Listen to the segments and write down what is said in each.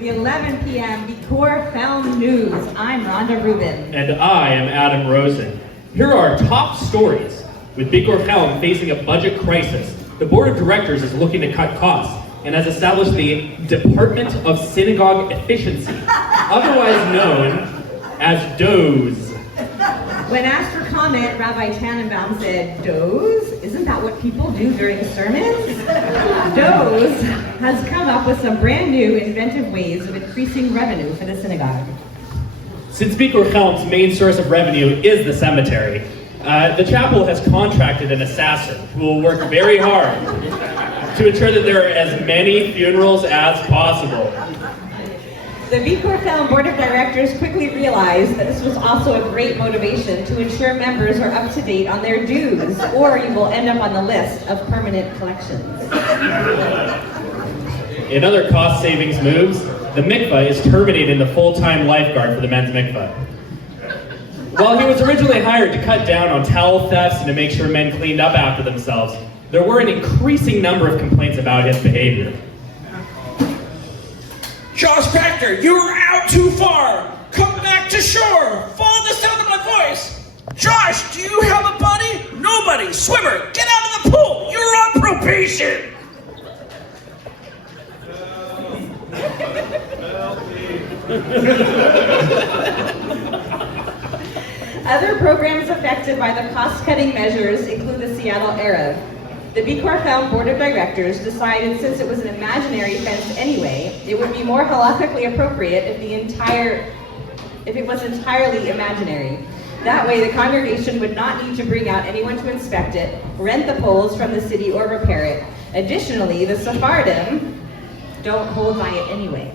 the 11 p.m. Bikur Chelm News. I'm Rhonda Rubin. And I am Adam Rosen. Here are our top stories. With Bikur Chelm facing a budget crisis, the board of directors is looking to cut costs and has established the Department of Synagogue Efficiency, otherwise known as DOZE. When asked for comment, Rabbi Tannenbaum said, "DOZE? Isn't that what people do during sermons?" DOZE has come up with some brand new inventive ways of increasing revenue for the synagogue. Since Bikur Chelm's main source of revenue is the cemetery, the chapel has contracted an assassin who will work very hard to ensure that there are as many funerals as possible. The Bikur Chelm Board of Directors quickly realized that this was also a great motivation to ensure members are up to date on their dues, or you will end up on the list of permanent collections. In other cost savings moves, the mikvah is terminating the full-time lifeguard for the men's mikvah. While he was originally hired to cut down on towel thefts and to make sure men cleaned up after themselves, there were an increasing number of complaints about his behavior. Josh Pachter, you are out too far! Come back to shore! Follow the sound of my voice! Josh, do you have a buddy? Nobody! Swimmer, get out of the pool! You're on probation! Other programs affected by the cost-cutting measures include the Seattle Arab. The Bikur Chelm Board of Directors decided since it was an imaginary fence anyway, it would be more halakhically appropriate if it was entirely imaginary. That way the congregation would not need to bring out anyone to inspect it, rent the poles from the city, or repair it. Additionally, the Sephardim don't hold by it anyway.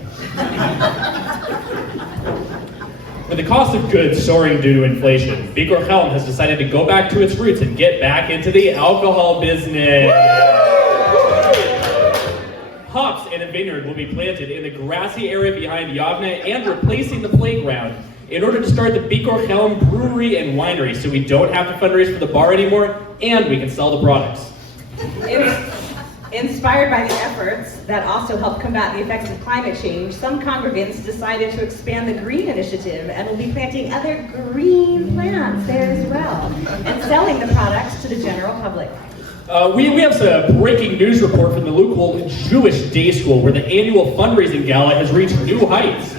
With the cost of goods soaring due to inflation, Bikur Chelm has decided to go back to its roots and get back into the alcohol business. Hops and a vineyard will be planted in the grassy area behind Yavne and replacing the playground in order to start the Bikur Chelm Brewery and Winery, so we don't have to fundraise for the bar anymore and we can sell the products. Inspired by the efforts that also help combat the effects of climate change, some congregants decided to expand the Green Initiative and will be planting other green plants there as well and selling the products to the general public. We have a breaking news report from the local Jewish day school where the annual fundraising gala has reached new heights.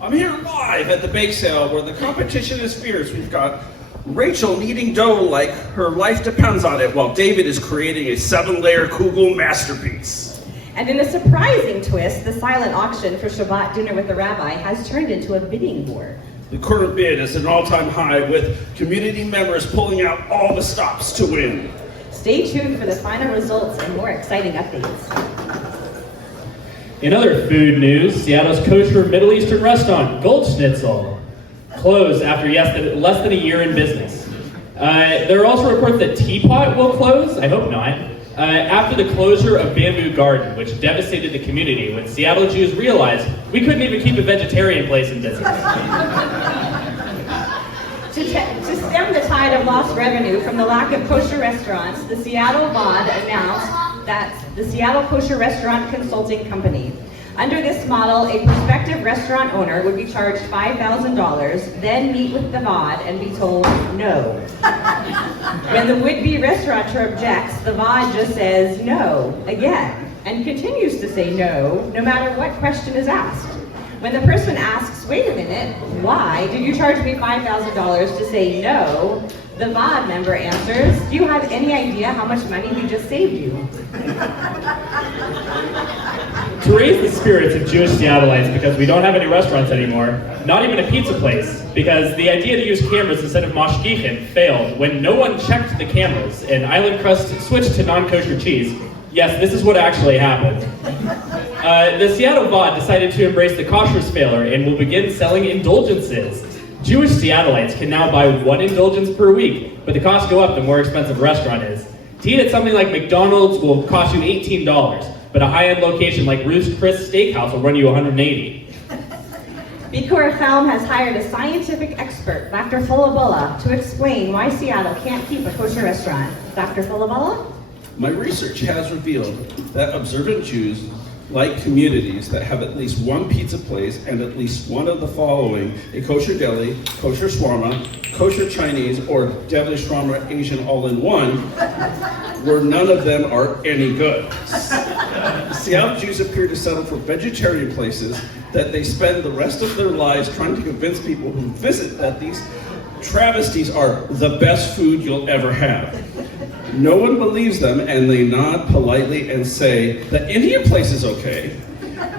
I'm here live at the bake sale where the competition is fierce. We've got Rachel kneading dough like her life depends on it, while David is creating a 7-layer kugel masterpiece. And in a surprising twist, the silent auction for Shabbat dinner with the rabbi has turned into a bidding war. The current bid is an all-time high, with community members pulling out all the stops to win. Stay tuned for the final results and more exciting updates. In other food news, Seattle's kosher Middle Eastern restaurant, Goldschnitzel, closed after less than a year in business. There are also reports that Teapot will close, I hope not, after the closure of Bamboo Garden, which devastated the community when Seattle Jews realized we couldn't even keep a vegetarian place in business. To stem the tide of lost revenue from the lack of kosher restaurants, the Seattle VOD announced that the Seattle Kosher Restaurant Consulting Company. Under this model, a prospective restaurant owner would be charged $5,000, then meet with the VOD and be told no. When the would-be restaurateur objects, the VOD just says no again and continues to say no, no matter what question is asked. When the person asks, wait a minute, why did you charge me $5,000 to say no? The VOD member answers, do you have any idea how much money we just saved you? To raise the spirits of Jewish Seattleites, because we don't have any restaurants anymore, not even a pizza place, because the idea to use cameras instead of mashgichim failed when no one checked the cameras and Island Crust switched to non-kosher cheese. Yes, this is what actually happened. The Seattle VOD decided to embrace the kashrus failure and will begin selling indulgences. Jewish Seattleites can now buy 1 indulgence per week, but the costs go up the more expensive the restaurant is. To eat at something like McDonald's will cost you $18, but a high-end location like Ruth's Chris Steakhouse will run you $180. Bikur Chelm has hired a scientific expert, Dr. Fulabullah, to explain why Seattle can't keep a kosher restaurant. Dr. Fulabullah? My research has revealed that observant Jews like communities that have at least one pizza place and at least one of the following: a kosher deli, kosher shawarma, kosher Chinese, or devilish shawarma Asian all-in-one, where none of them are any good. Seattle Jews appear to settle for vegetarian places that they spend the rest of their lives trying to convince people who visit that these travesties are the best food you'll ever have. No one believes them, and they nod politely and say, the Indian place is okay,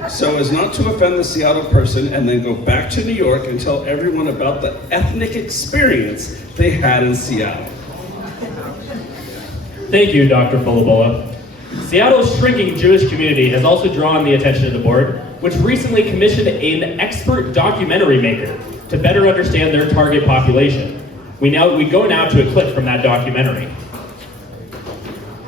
so as not to offend the Seattle person, and then go back to New York and tell everyone about the ethnic experience they had in Seattle. Thank you, Dr. Fulabola. Seattle's shrinking Jewish community has also drawn the attention of the board, which recently commissioned an expert documentary maker to better understand their target population. We go now to a clip from that documentary.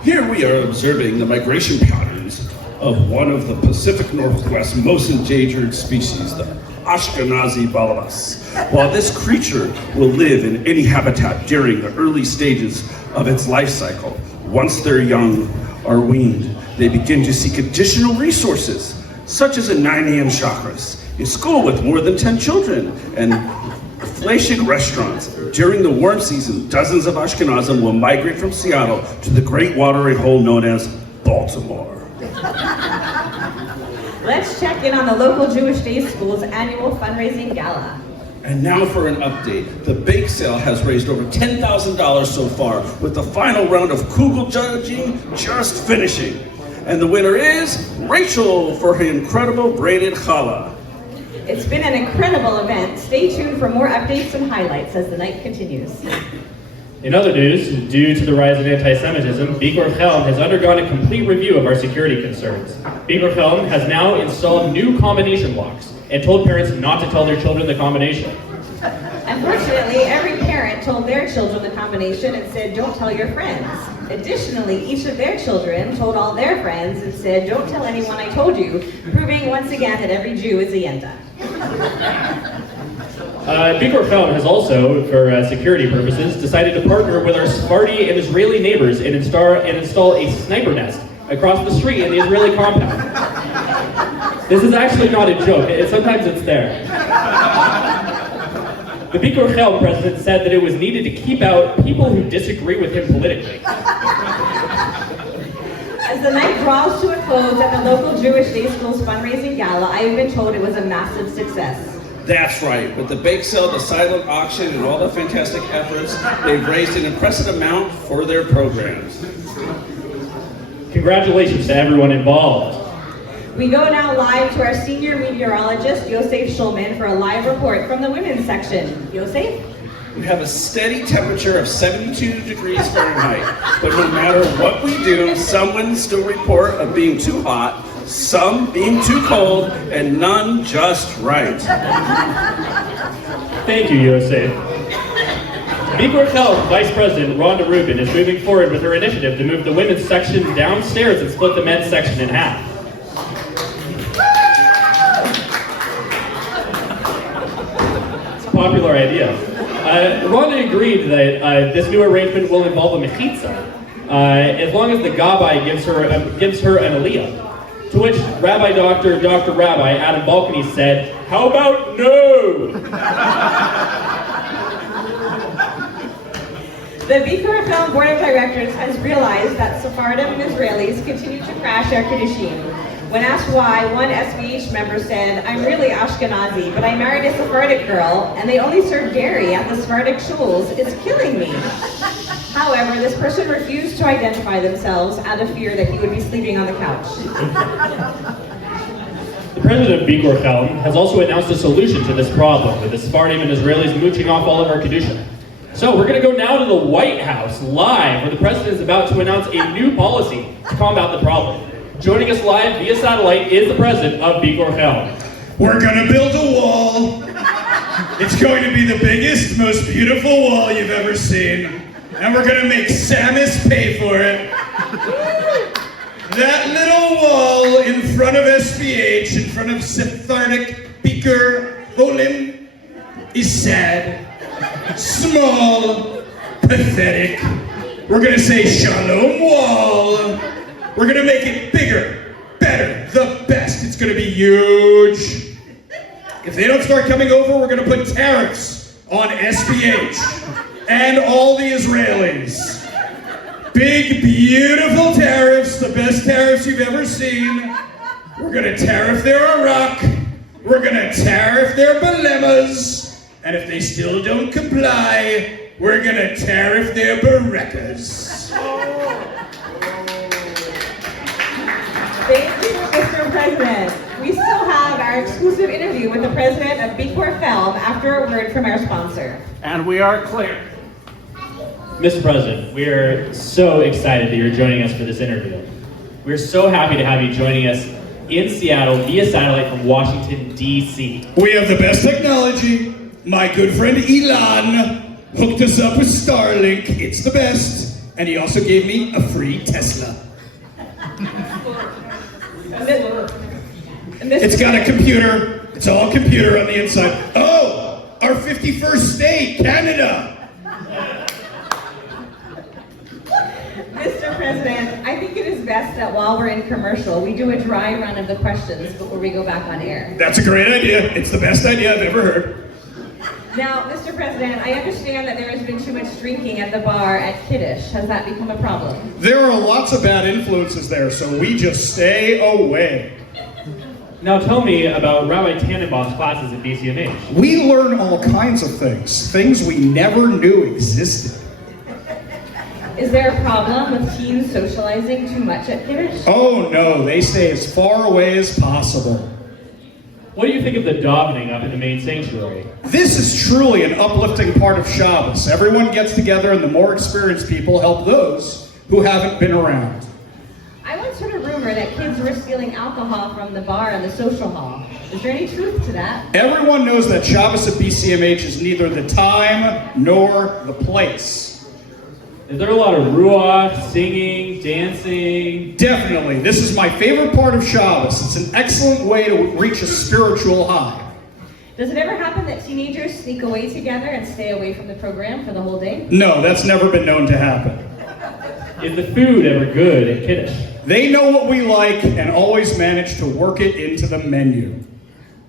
Here we are observing the migration patterns of one of the Pacific Northwest's most endangered species, the Ashkenazi balabas. While this creature will live in any habitat during the early stages of its life cycle, once their young are weaned, they begin to seek additional resources, such as a 9 a.m. chakras, a school with more than 10 children, and fleishig restaurants. During the warm season, dozens of Ashkenazim will migrate from Seattle to the great watery hole known as Baltimore. Let's check in on the local Jewish Day School's annual fundraising gala. And now for an update. The bake sale has raised over $10,000 so far, with the final round of kugel judging just finishing. And the winner is Rachel for her incredible braided challah. It's been an incredible event. Stay tuned for more updates and highlights as the night continues. In other news, due to the rise in anti-Semitism, Bikur Chelm has undergone a complete review of our security concerns. Bikur Chelm has now installed new combination locks and told parents not to tell their children the combination. Unfortunately, every parent told their children the combination and said, don't tell your friends. Additionally, each of their children told all their friends and said, don't tell anyone I told you, proving once again that every Jew is a yenta. Bikur Chelm has also, for security purposes, decided to partner with our Sephardi and Israeli neighbors and install a sniper nest across the street in the Israeli compound. This is actually not a joke, sometimes it's there. The Bikur Chelm president said that it was needed to keep out people who disagree with him politically. As the night draws to a close at the local Jewish Day School's fundraising gala, I have been told it was a massive success. That's right. With the bake sale, the silent auction, and all the fantastic efforts, they've raised an impressive amount for their programs. Congratulations to everyone involved. We go now live to our senior meteorologist, Yosef Shulman, for a live report from the women's section. Yosef? We have a steady temperature of 72 degrees Fahrenheit, but no matter what we do, some winds still report of being too hot, some being too cold, and none just right. Thank you, Yosef. Bikur Chelm Vice President Rhonda Rubin is moving forward with her initiative to move the women's section downstairs and split the men's section in half. It's a popular idea. Rhonda agreed that this new arrangement will involve a mechitza, as long as the gabbai gives her an aliyah. To which Rabbi Dr. Rabbi Adam Balcony said, "How about no?" The Bikur Chelm Board of Directors has realized that Sephardim and Israelis continue to crash our Kiddushin. When asked why, one SBH member said, I'm really Ashkenazi, but I married a Sephardic girl, and they only serve dairy at the Sephardic shuls. It's killing me. However, this person refused to identify themselves out of fear that he would be sleeping on the couch. The president of Bikur Chelm has also announced a solution to this problem, with the Sephardim and Israelis mooching off all of our Kedusha. So we're going to go now to the White House, live, where the president is about to announce a new policy to combat the problem. Joining us live via satellite is the president of Bikur Chelm. We're going to build a wall. It's going to be the biggest, most beautiful wall you've ever seen. And we're going to make Samus pay for it. That little wall in front of SBH, in front of Sephardic Bikur Chelm, is sad, small, pathetic. We're going to say Shalom Wall. We're going to make it bigger, better, the best. It's gonna be huge. If they don't start coming over, we're gonna put tariffs on SBH and all the Israelis. Big, beautiful tariffs, the best tariffs you've ever seen. We're gonna tariff their Iraq. We're gonna tariff their dilemmas. And if they still don't comply, we're gonna tariff their berekas. Thank you, Mr. President. We still have our exclusive interview with the president of Bikur Chelm after a word from our sponsor. And we are clear. Mr. President, we are so excited that you're joining us for this interview. We're so happy to have you joining us in Seattle via satellite from Washington, D.C. We have the best technology. My good friend Elon hooked us up with Starlink. It's the best. And he also gave me a free Tesla. It's got a computer. It's all computer on the inside. Oh, our 51st state, Canada. Mr. President, I think it is best that while we're in commercial, we do a dry run of the questions before we go back on air. That's a great idea. It's the best idea I've ever heard. Now, Mr. President, I understand that there has been too much drinking at the bar at Kiddush. Has that become a problem? There are lots of bad influences there, so we just stay away. Now tell me about Rabbi Tannenbaum's classes at BCMH. We learn all kinds of things we never knew existed. Is there a problem with teens socializing too much at Kiddush? Oh no, they stay as far away as possible. What do you think of the davening up in the main sanctuary? This is truly an uplifting part of Shabbos. Everyone gets together and the more experienced people help those who haven't been around. I once heard a rumor that kids were stealing alcohol from the bar in the social hall. Is there any truth to that? Everyone knows that Shabbos at BCMH is neither the time nor the place. Is there a lot of ruach, singing, dancing? Definitely. This is my favorite part of Shabbos. It's an excellent way to reach a spiritual high. Does it ever happen that teenagers sneak away together and stay away from the program for the whole day? No, that's never been known to happen. Is the food ever good at Kiddush? They know what we like and always manage to work it into the menu.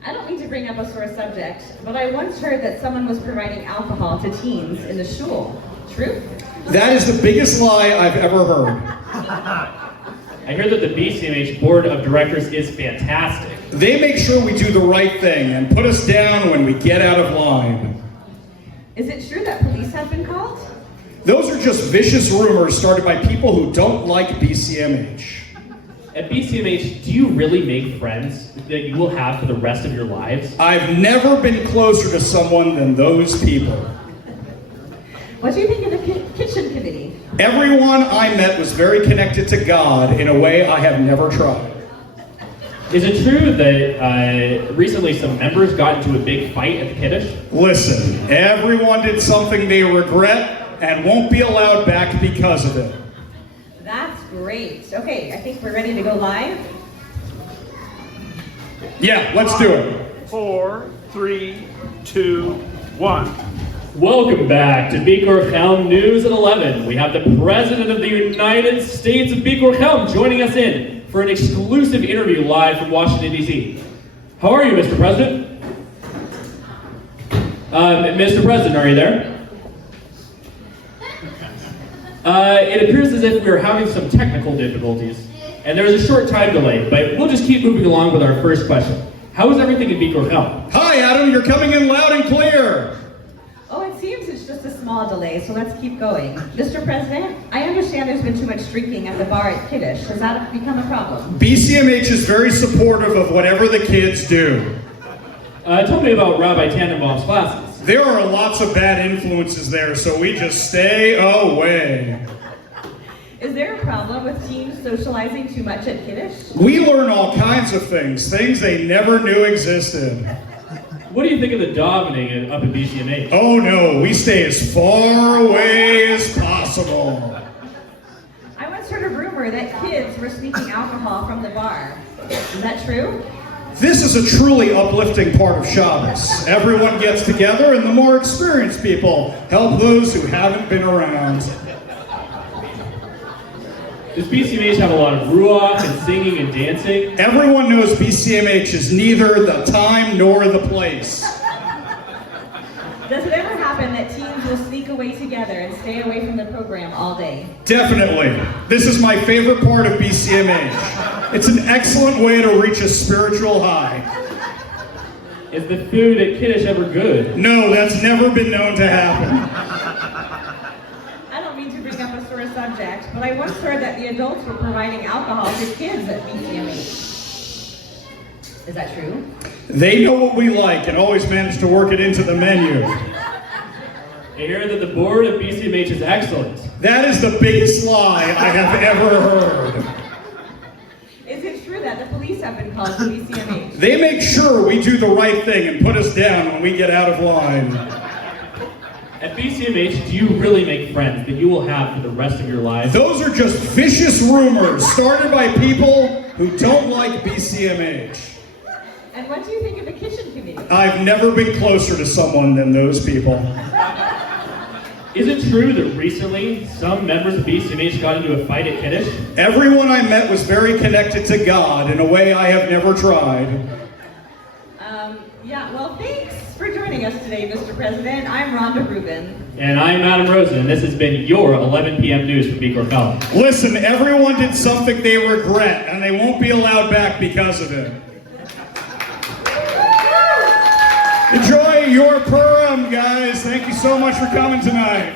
I don't mean to bring up a sore subject, but I once heard that someone was providing alcohol to teens in the shul. True? That is the biggest lie I've ever heard. I heard that the BCMH board of directors is fantastic. They make sure we do the right thing and put us down when we get out of line. Is it true that police have been called? Those are just vicious rumors started by people who don't like BCMH. At BCMH, do you really make friends that you will have for the rest of your lives? I've never been closer to someone than those people. What do you think of the kitchen committee? Everyone I met was very connected to God in a way I have never tried. Is it true that recently some members got into a big fight at the Kiddush? Listen, everyone did something they regret and won't be allowed back because of it. That's great. Okay, I think we're ready to go live. Yeah, let's do it. 4, 3, 2, 1. Welcome back to Bikur Chelm News at 11. We have the President of the United States of Bikur Chelm joining us in for an exclusive interview live from Washington, D.C. How are you, Mr. President? Mr. President, are you there? It appears as if we're having some technical difficulties, and there is a short time delay, but we'll just keep moving along with our first question. How is everything in Bikur Chelm? Hi, Adam, you're coming in loud and clear. Oh, it seems it's just a small delay, so let's keep going. Mr. President, I understand there's been too much drinking at the bar at Kiddush. Has that become a problem? BCMH is very supportive of whatever the kids do. Tell me about Rabbi Tannenbaum's classes. There are lots of bad influences there, so we just stay away. Is there a problem with teens socializing too much at Kiddush? We learn all kinds of things they never knew existed. What do you think of the davening up at BCMH? Oh no, we stay as far away as possible. I once heard a rumor that kids were sneaking alcohol from the bar. Is that true? This is a truly uplifting part of Shabbos. Everyone gets together and the more experienced people help those who haven't been around. Does BCMH have a lot of ruach and singing and dancing? Everyone knows BCMH is neither the time nor the place. Does it ever happen that teens will sneak away together and stay away from the program all day? Definitely. This is my favorite part of BCMH. It's an excellent way to reach a spiritual high. Is the food at Kiddush ever good? No, that's never been known to happen. I don't mean to bring up a sore subject, but I once heard that the adults were providing alcohol to kids at BCMH. Is that true? They know what we like and always manage to work it into the menu. I hear that the board of BCMH is excellent. That is the biggest lie I have ever heard. Is it true that the police have been called to BCMH? They make sure we do the right thing and put us down when we get out of line. At BCMH, do you really make friends that you will have for the rest of your lives? Those are just vicious rumors started by people who don't like BCMH. And what do you think of the kitchen committee? I've never been closer to someone than those people. Is it true that recently some members of BCMH got into a fight at Kiddush? Everyone I met was very connected to God in a way I have never tried. Yeah, well, thanks for joining us today, Mr. President. I'm Rhonda Rubin. And I'm Adam Rosen, and this has been your 11 p.m. news from Bikur Chelm. Listen, everyone did something they regret, and they won't be allowed back because of it. Enjoy your Purim, guys. Thank you so much for coming tonight.